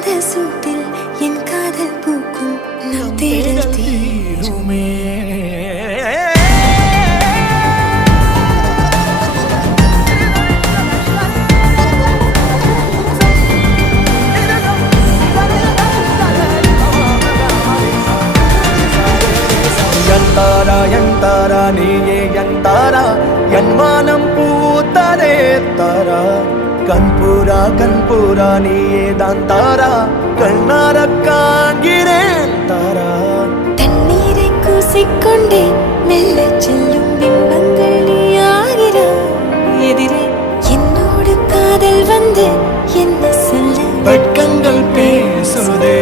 சூட்டில் என் காதல் பூக்கும் நம் தேடல் தீருமே. யந்தாரா நீயே யந்தாரா என் வானம் பூத்ததே தாரா கண்பூரா நீயே தான் தாரா கண்ணார காண்கிறேன் தாரா. தண்ணீரை கூசிக்கொண்டே மெல்ல செல்லும் பிம்பங்கள் நீயாகிறாய் எதிரே என்னோடு காதல் வந்து என்ன சொல்ல வெட்கங்கள் பேசுதே.